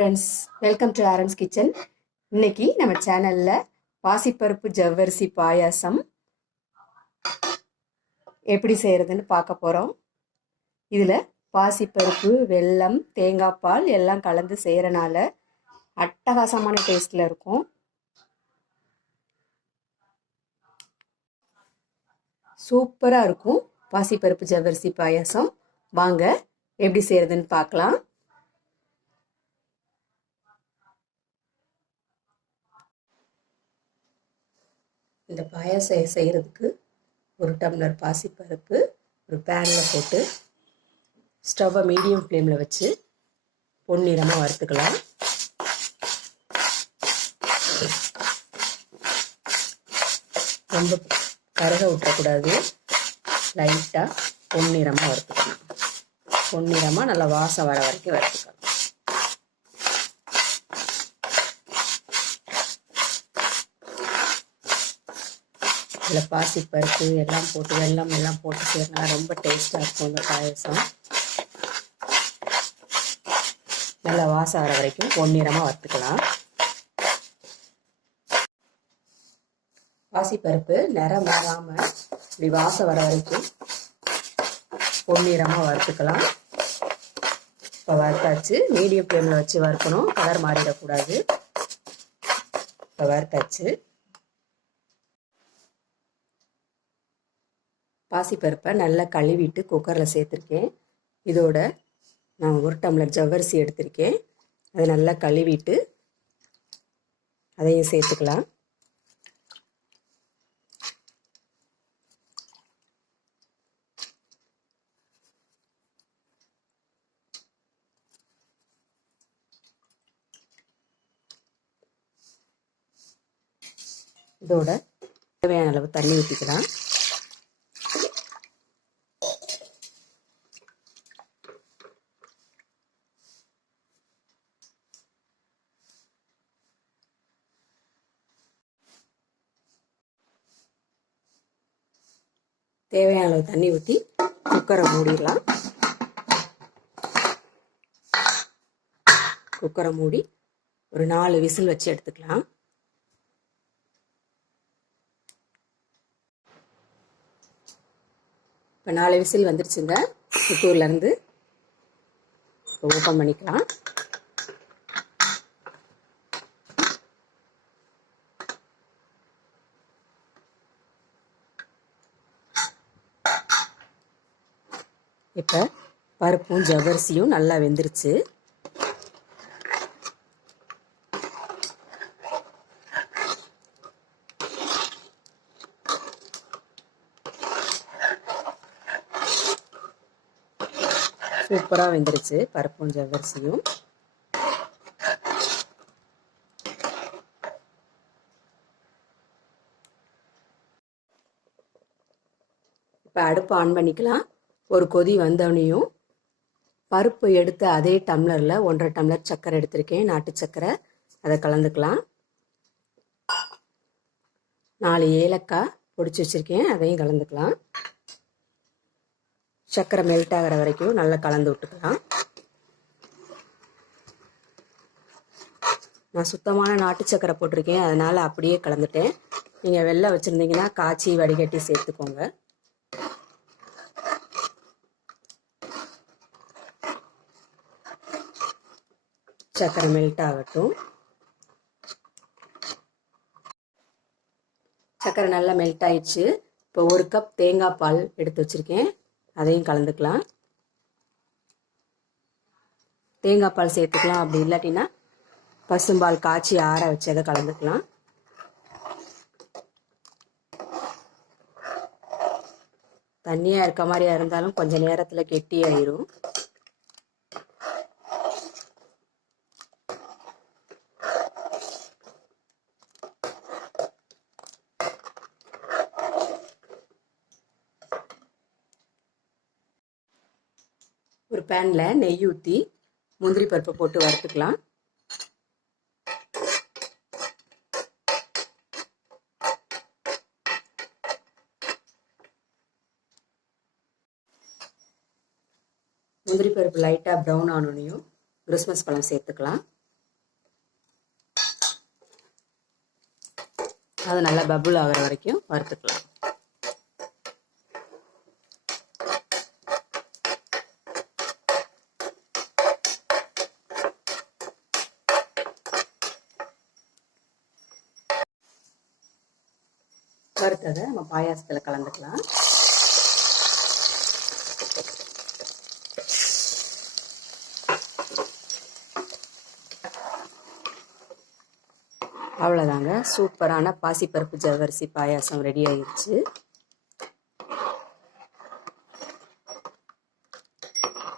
Friends, welcome to Aaron's kitchen. இன்னைக்கு நம்ம சேனல்ல பாசிப்பருப்பு ஜவ்வரிசி பாயாசம் எப்படி செய்யறதுன்னு பார்க்க போறோம். இதுல பாசிப்பருப்பு, வெல்லம், தேங்காய் பால் எல்லாம் கலந்து செய்யறனால அட்டகாசமான டேஸ்ட்ல இருக்கும். சூப்பரா இருக்கும் பாசிப்பருப்பு ஜவ்வரிசி பாயாசம். வாங்க எப்படி செய்யறதுன்னு பார்க்கலாம். இந்த பாயாசம் செய்கிறதுக்கு 1 டம்ளர் பாசிப்பருப்பு ஒரு பேனில் போட்டு ஸ்டவ்வை மீடியம் ஃப்ளேமில் வச்சு பொன்னிறமாக வறுத்துக்கலாம். ரொம்ப கருக விட்டக்கூடாது, லைட்டாக பொன்னிறமாக வறுத்துக்கலாம். பொன்னிறமாக நல்லா வாசம் வர வரைக்கும் வறுத்துக்கலாம். இதில் பாசிப்பருப்பு எல்லாம் போட்டு வெல்லம் எல்லாம் போட்டு சேர்னா ரொம்ப டேஸ்ட்டாக இருக்கும் இந்த பாயசம். நல்லா வாசம் வர வரைக்கும் பொன்னிறமாக வறுத்துக்கலாம். பாசிப்பருப்பு நிறம் மாறாமல் இப்படி வாசம் வர வரைக்கும் பொன்னிறமாக வறுத்துக்கலாம். இப்போ வறுத்தாச்சு. மீடியம் ஃப்ளேமில் வச்சு வறுக்கணும், கலர் மாறிடக்கூடாது. இப்போ வறுத்தாச்சு. பாசிப்பருப்பை நல்லா கழுவிட்டு குக்கரில் சேர்த்துருக்கேன். இதோட நான் 1 டம்ளர் ஜவ்வரிசி எடுத்திருக்கேன். அதை நல்லா கழுவிட்டு அதையும் சேர்த்துக்கலாம். இதோட தேவையான அளவு தண்ணி ஊற்றிக்கலாம். தேவையான அளவு தண்ணி ஊற்றி குக்கரை மூடிடலாம். குக்கரை மூடி ஒரு 4 விசில் வச்சு எடுத்துக்கலாம். இப்போ 4 விசில் வந்துருச்சுங்க. குக்கர்லேருந்து ஓப்பன் பண்ணிக்கலாம். இப்போ பருப்பும் ஜவ்வரிசியும் நல்லா வெந்துருச்சு. சூப்பராக வெந்துருச்சு பருப்பும் ஜவ்வரிசியும். இப்போ அடுப்பு ஆன் பண்ணிக்கலாம். ஒரு கொதி வந்தவனையும் பருப்பு எடுத்து அதே டம்ளரில் 1.5 டம்ளர் சர்க்கரை எடுத்திருக்கேன், நாட்டு சர்க்கரை. அதை கலந்துக்கலாம். 4 ஏலக்காய் பொடிச்சு வச்சுருக்கேன், அதையும் கலந்துக்கலாம். சர்க்கரை மெல்ட் ஆகிற வரைக்கும் நல்லா கலந்து விட்டுக்கலாம். நான் சுத்தமான நாட்டு சர்க்கரை போட்டிருக்கேன், அதனால் அப்படியே கலந்துட்டேன். நீங்கள் வெள்ளை வச்சுருந்தீங்கன்னா காய்ச்சி வடிகட்டி சேர்த்துக்கோங்க. சர்க்கரை மெல்ட் ஆகட்டும். சர்க்கரை நல்லா மெல்ட் ஆயிடுச்சு. இப்போ 1 கப் தேங்காய் பால் எடுத்து வச்சுருக்கேன், அதையும் கலந்துக்கலாம். தேங்காய் பால் சேர்த்துக்கலாம். அப்படி இல்லாட்டினா பசும்பால் காய்ச்சி ஆற வச்சு அதை கலந்துக்கலாம். தண்ணியாக இருக்க மாதிரியா இருந்தாலும் கொஞ்சம் நேரத்தில் கெட்டியாயிரும். ஒரு பேனில் நெய் ஊற்றி முந்திரி பருப்பை போட்டு வறுத்துக்கலாம். முந்திரி பருப்பு லைட்டாக ப்ரௌன் ஆனோனையும் கிறிஸ்மஸ் பழம் சேர்த்துக்கலாம். அது நல்லா பபுள் ஆகிற வரைக்கும் வறுத்துக்கலாம். வறுத்ததை நம்ம பாயாசத்தில் கலந்துக்கலாம். அவ்வளோதாங்க, சூப்பரான பாசிப்பருப்பு ஜவ்வரிசி பாயாசம் ரெடி ஆயிடுச்சு.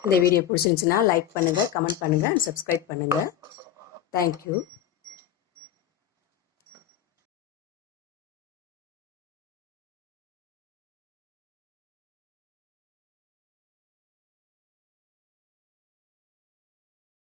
இந்த வீடியோ பிடிச்சிருந்துச்சுன்னா லைக் பண்ணுங்கள், கமெண்ட் பண்ணுங்கள், அண்ட் சப்ஸ்கிரைப் பண்ணுங்கள். தேங்க்யூ.